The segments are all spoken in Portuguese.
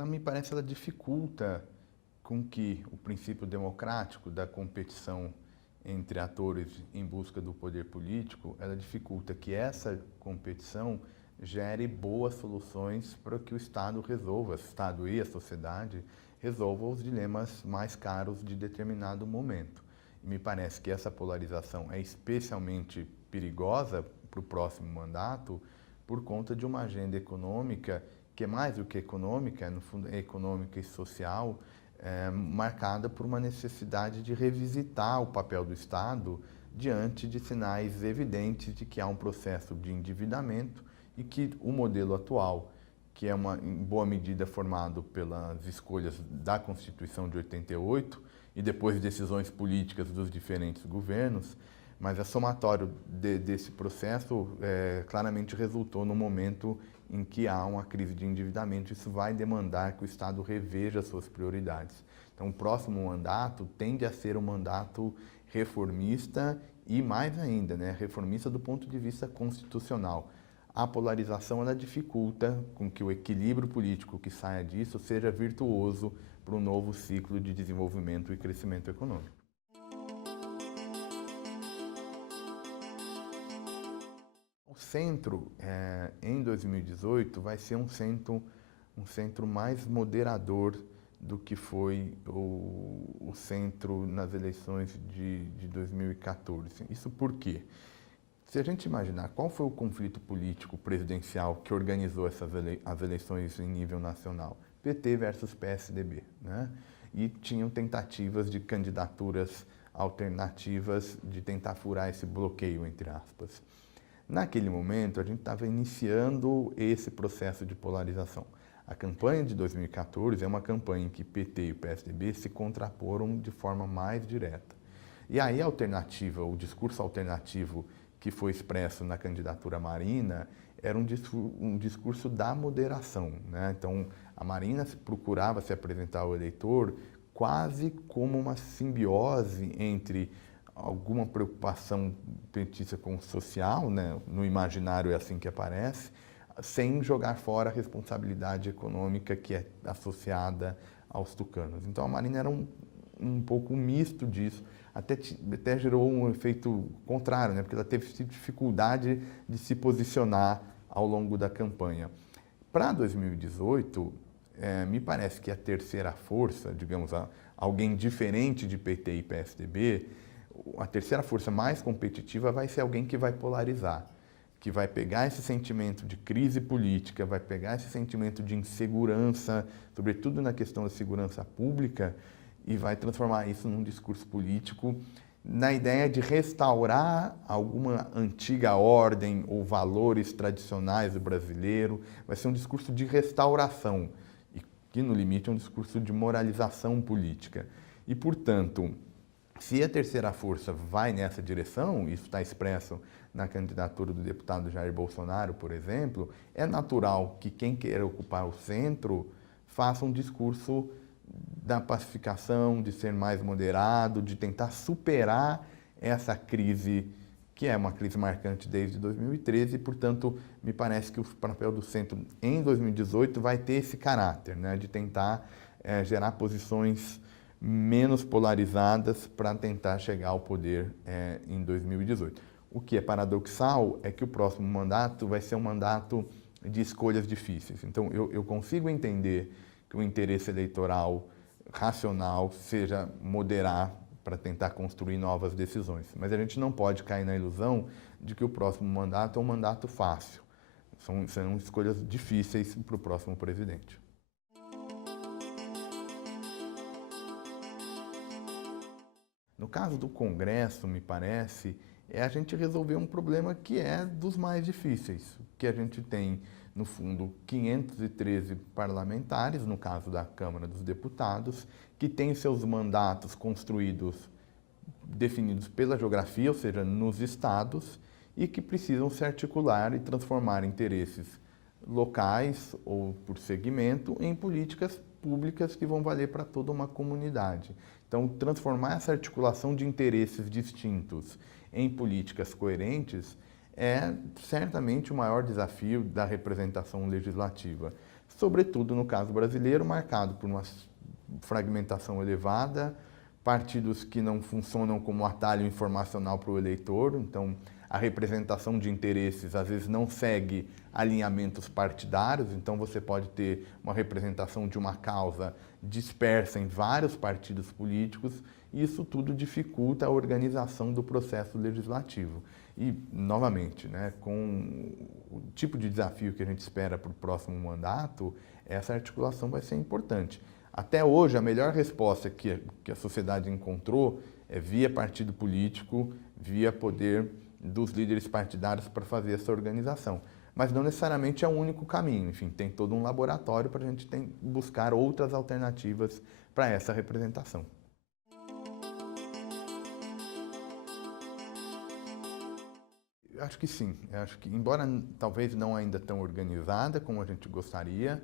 ela me parece, ela dificulta com que o princípio democrático da competição entre atores em busca do poder político, ela dificulta que essa competição gere boas soluções para que o Estado resolva, o Estado e a sociedade resolvam os dilemas mais caros de determinado momento. E me parece que essa polarização é especialmente perigosa para o próximo mandato por conta de uma agenda econômica que é mais do que econômica, no fundo é econômica e social, marcada por uma necessidade de revisitar o papel do Estado diante de sinais evidentes de que há um processo de endividamento e que o modelo atual, que é em boa medida formado pelas escolhas da Constituição de 88 e depois decisões políticas dos diferentes governos, mas a somatório desse processo claramente resultou no momento em que há uma crise de endividamento. Isso vai demandar que o Estado reveja suas prioridades. Então, o próximo mandato tende a ser um mandato reformista e, mais ainda, reformista do ponto de vista constitucional. A polarização ela dificulta com que o equilíbrio político que saia disso seja virtuoso para um novo ciclo de desenvolvimento e crescimento econômico. O centro, em 2018, vai ser um centro mais moderador do que foi o centro nas eleições de 2014. Isso por quê? Se a gente imaginar qual foi o conflito político presidencial que organizou as eleições em nível nacional, PT versus PSDB, né? E tinham tentativas de candidaturas alternativas de tentar furar esse bloqueio, entre aspas. Naquele momento, a gente estava iniciando esse processo de polarização. A campanha de 2014 é uma campanha em que PT e o PSDB se contraporam de forma mais direta. E aí a alternativa, o discurso alternativo que foi expresso na candidatura Marina era um discurso da moderação, né? Então, a Marina procurava se apresentar ao eleitor quase como uma simbiose entre alguma preocupação petista com o social, né? No imaginário é assim que aparece, sem jogar fora a responsabilidade econômica que é associada aos tucanos. Então a Marina era um pouco misto disso, até gerou um efeito contrário, né? Porque ela teve dificuldade de se posicionar ao longo da campanha. Para 2018, me parece que a terceira força, digamos, alguém diferente de PT e PSDB, a terceira força mais competitiva vai ser alguém que vai polarizar, que vai pegar esse sentimento de crise política, vai pegar esse sentimento de insegurança, sobretudo na questão da segurança pública, e vai transformar isso num discurso político na ideia de restaurar alguma antiga ordem ou valores tradicionais do brasileiro. Vai ser um discurso de restauração, e que no limite é um discurso de moralização política. E, portanto, se a terceira força vai nessa direção, isso está expresso na candidatura do deputado Jair Bolsonaro, por exemplo, é natural que quem queira ocupar o centro faça um discurso da pacificação, de ser mais moderado, de tentar superar essa crise, que é uma crise marcante desde 2013, e, portanto, me parece que o papel do centro em 2018 vai ter esse caráter, né, de tentar gerar posições menos polarizadas para tentar chegar ao poder em 2018. O que é paradoxal é que o próximo mandato vai ser um mandato de escolhas difíceis. Então, eu consigo entender que o interesse eleitoral racional seja moderar para tentar construir novas decisões. Mas a gente não pode cair na ilusão de que o próximo mandato é um mandato fácil. Serão escolhas difíceis para o próximo presidente. No caso do Congresso, me parece, a gente resolver um problema que é dos mais difíceis, que a gente tem, no fundo, 513 parlamentares, no caso da Câmara dos Deputados, que têm seus mandatos construídos, definidos pela geografia, ou seja, nos estados, e que precisam se articular e transformar interesses locais ou por segmento em políticas públicas que vão valer para toda uma comunidade. Então, transformar essa articulação de interesses distintos em políticas coerentes é certamente o maior desafio da representação legislativa. sobretudo no caso brasileiro, marcado por uma fragmentação elevada, partidos que não funcionam como atalho informacional para o eleitor, então a representação de interesses às vezes não segue alinhamentos partidários, então você pode ter uma representação de uma causa dispersa em vários partidos políticos, e isso tudo dificulta a organização do processo legislativo. E, novamente, né, com o tipo de desafio que a gente espera para o próximo mandato, essa articulação vai ser importante. Até hoje, a melhor resposta que a sociedade encontrou é via partido político, via poder dos líderes partidários para fazer essa organização. Mas não necessariamente é o único caminho. Enfim, tem todo um laboratório para a gente buscar outras alternativas para essa representação. Eu acho que sim. Eu acho que, embora talvez não ainda tão organizada como a gente gostaria,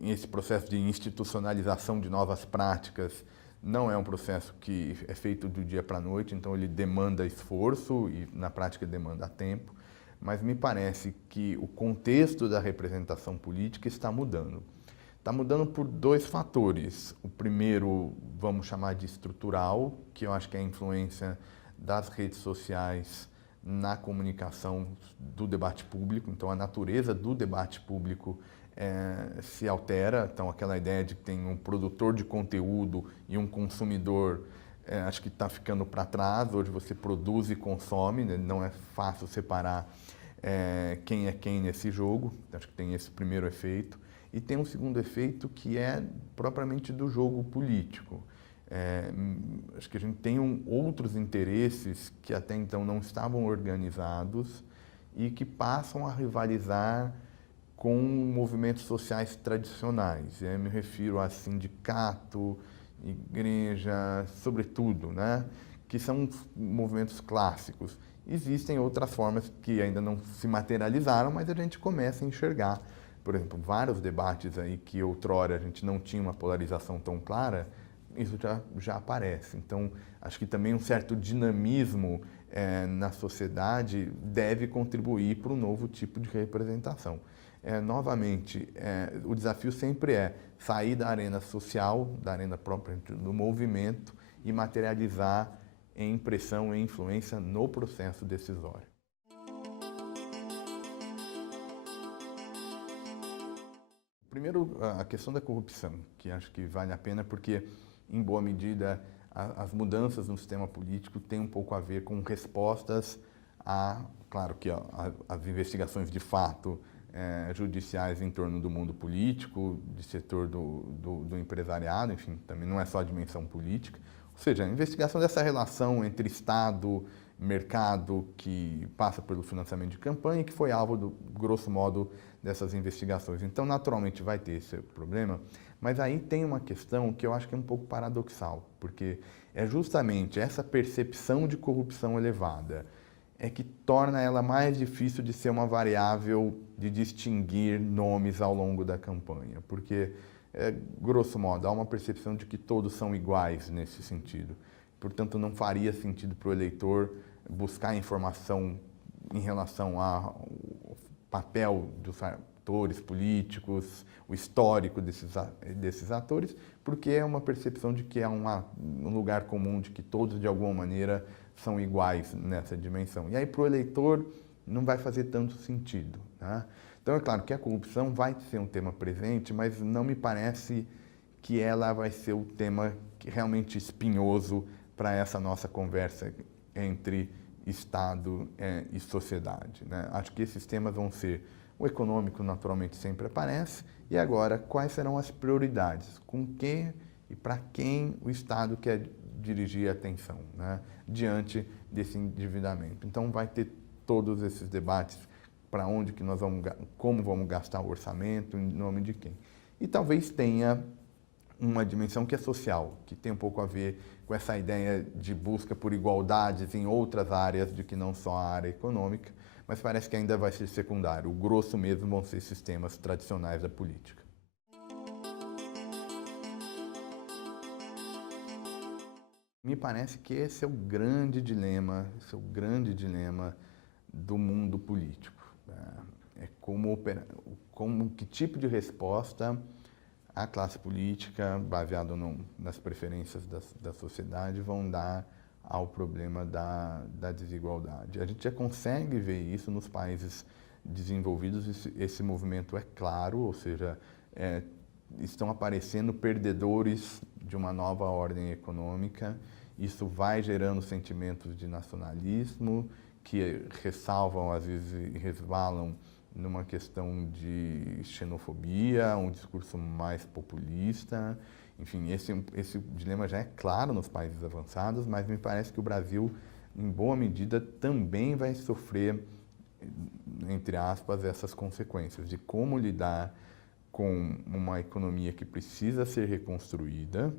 esse processo de institucionalização de novas práticas não é um processo que é feito do dia para a noite, então ele demanda esforço e na prática demanda tempo, mas me parece que o contexto da representação política está mudando. Está mudando por dois fatores. O primeiro, vamos chamar de estrutural, que eu acho que é a influência das redes sociais na comunicação do debate público, então a natureza do debate público se altera, então aquela ideia de que tem um produtor de conteúdo e um consumidor, acho que está ficando para trás. Hoje você produz e consome, né? Não é fácil separar quem é quem nesse jogo, acho que tem esse primeiro efeito. E tem um segundo efeito que é propriamente do jogo político. Acho que a gente tem outros interesses que até então não estavam organizados e que passam a rivalizar com movimentos sociais tradicionais. Eu me refiro a sindicato, igreja, sobretudo, né? Que são movimentos clássicos. Existem outras formas que ainda não se materializaram, mas a gente começa a enxergar. Por exemplo, vários debates aí que outrora a gente não tinha uma polarização tão clara, isso já aparece. Então, acho que também um certo dinamismo na sociedade deve contribuir para um novo tipo de representação. Novamente, o desafio sempre é sair da arena social, da arena própria do movimento e materializar em pressão e influência no processo decisório. Primeiro, a questão da corrupção, que acho que vale a pena porque, em boa medida, as mudanças no sistema político têm um pouco a ver com respostas claro que as investigações de fato judiciais em torno do mundo político, de setor do empresariado, enfim, também não é só a dimensão política. Ou seja, a investigação dessa relação entre Estado, mercado, que passa pelo financiamento de campanha e que foi alvo, grosso modo, dessas investigações. Então, naturalmente, vai ter esse problema, mas aí tem uma questão que eu acho que é um pouco paradoxal, porque é justamente essa percepção de corrupção elevada que torna ela mais difícil de ser uma variável de distinguir nomes ao longo da campanha, porque, grosso modo, há uma percepção de que todos são iguais nesse sentido. Portanto, não faria sentido para o eleitor buscar informação em relação ao papel dos atores políticos, o histórico desses atores, porque é uma percepção de que é um lugar comum, de que todos, de alguma maneira, são iguais nessa dimensão. E aí, para o eleitor, não vai fazer tanto sentido, né? Então, é claro que a corrupção vai ser um tema presente, mas não me parece que ela vai ser o tema realmente espinhoso para essa nossa conversa entre Estado e sociedade, né? Acho que esses temas vão ser o econômico, naturalmente, sempre aparece, e agora, quais serão as prioridades? Com quem e para quem o Estado quer dirigir a atenção, né, diante desse endividamento? Então, vai ter todos esses debates para onde que nós vamos, como vamos gastar o orçamento, em nome de quem. E talvez tenha uma dimensão que é social, que tem um pouco a ver com essa ideia de busca por igualdades em outras áreas de que não só a área econômica, mas parece que ainda vai ser secundário. O grosso mesmo vão ser sistemas tradicionais da política. Me parece que esse é o grande dilema, do mundo político. É como como que tipo de resposta a classe política, baseado nas preferências da sociedade, vão dar ao problema da desigualdade. A gente já consegue ver isso nos países desenvolvidos, esse movimento é claro, ou seja, estão aparecendo perdedores de uma nova ordem econômica, isso vai gerando sentimentos de nacionalismo, que ressalvam, às vezes, e resvalam numa questão de xenofobia, um discurso mais populista. Enfim, esse dilema já é claro nos países avançados, mas me parece que o Brasil, em boa medida, também vai sofrer, entre aspas, essas consequências de como lidar com uma economia que precisa ser reconstruída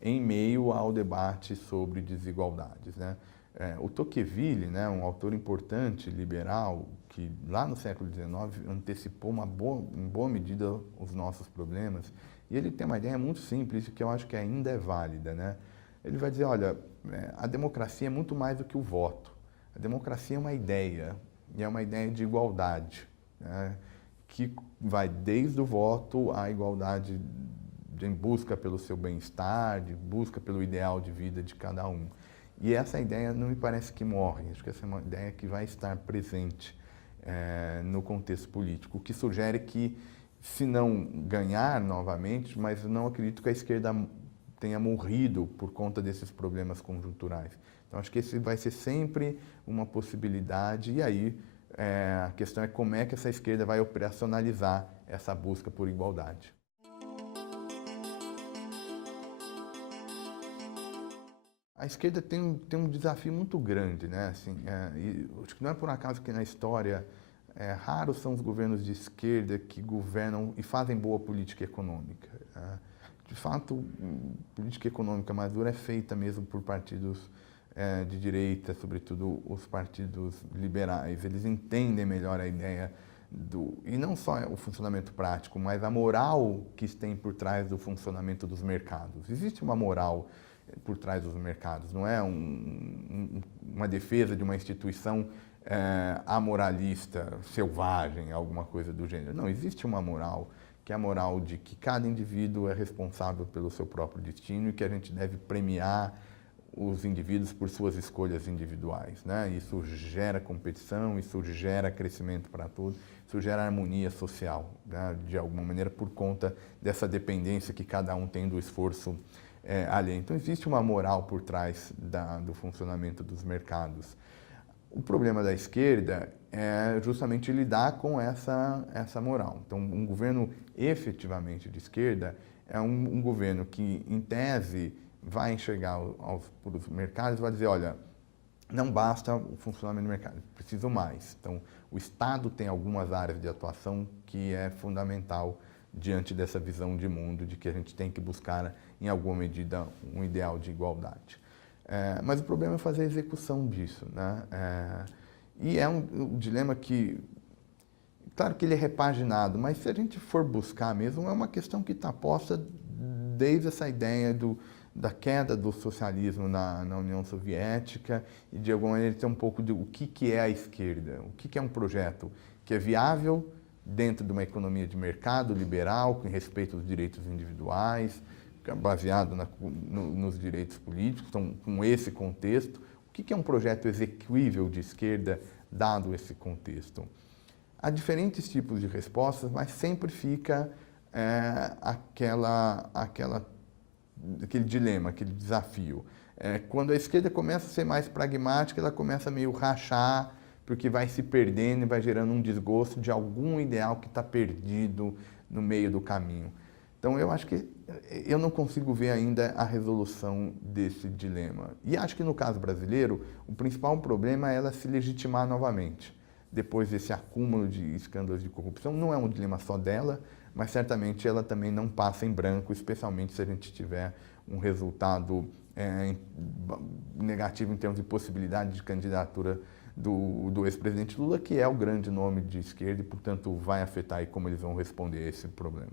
em meio ao debate sobre desigualdades, né? O Tocqueville, né, um autor importante, liberal, que lá no século XIX antecipou em boa medida os nossos problemas, e ele tem uma ideia muito simples que eu acho que ainda é válida, né? Ele vai dizer, olha, a democracia é muito mais do que o voto. A democracia é uma ideia, e é uma ideia de igualdade, né, que vai desde o voto à igualdade em busca pelo seu bem-estar, de busca pelo ideal de vida de cada um. E essa ideia não me parece que morre, acho que essa é uma ideia que vai estar presente no contexto político, o que sugere que, se não ganhar novamente, mas não acredito que a esquerda tenha morrido por conta desses problemas conjunturais. Então, acho que esse vai ser sempre uma possibilidade, e aí a questão é como é que essa esquerda vai operacionalizar essa busca por igualdade. A esquerda tem um desafio muito grande, né? Assim, e acho que não é por acaso que na história raros são os governos de esquerda que governam e fazem boa política econômica. De fato, política econômica madura é feita mesmo por partidos de direita, sobretudo os partidos liberais. Eles entendem melhor a ideia e não só o funcionamento prático, mas a moral que tem por trás do funcionamento dos mercados. Existe uma moral por trás dos mercados, não é uma defesa de uma instituição amoralista, selvagem, alguma coisa do gênero. Não, existe uma moral, que é a moral de que cada indivíduo é responsável pelo seu próprio destino e que a gente deve premiar os indivíduos por suas escolhas individuais, né? Isso gera competição, isso gera crescimento para todos, isso gera harmonia social, né? De alguma maneira, por conta dessa dependência que cada um tem do esforço alheio. Então, existe uma moral por trás do funcionamento dos mercados. O problema da esquerda é justamente lidar com essa moral. Então, um governo efetivamente de esquerda é um governo que, em tese, vai enxergar os mercados e vai dizer, olha, não basta o funcionamento do mercado, preciso mais. Então, o Estado tem algumas áreas de atuação que é fundamental diante dessa visão de mundo, de que a gente tem que buscar, em alguma medida, um ideal de igualdade. Mas o problema é fazer a execução disso, né? E é um dilema que, claro que ele é repaginado, mas se a gente for buscar mesmo, é uma questão que está posta desde essa ideia da queda do socialismo na União Soviética e, de alguma maneira, tem um pouco de o que é a esquerda, o que é um projeto que é viável dentro de uma economia de mercado liberal, com respeito aos direitos individuais, baseado nos direitos políticos, então, com esse contexto, o que é um projeto execuível de esquerda, dado esse contexto? Há diferentes tipos de respostas, mas sempre fica aquele dilema, aquele desafio. Quando a esquerda começa a ser mais pragmática, ela começa a meio rachar, porque vai se perdendo e vai gerando um desgosto de algum ideal que está perdido no meio do caminho. Então, eu acho que eu não consigo ver ainda a resolução desse dilema. E acho que no caso brasileiro, o principal problema é ela se legitimar novamente. Depois desse acúmulo de escândalos de corrupção, não é um dilema só dela, mas certamente ela também não passa em branco, especialmente se a gente tiver um resultado negativo em termos de possibilidade de candidatura do ex-presidente Lula, que é o grande nome de esquerda e, portanto, vai afetar aí como eles vão responder a esse problema.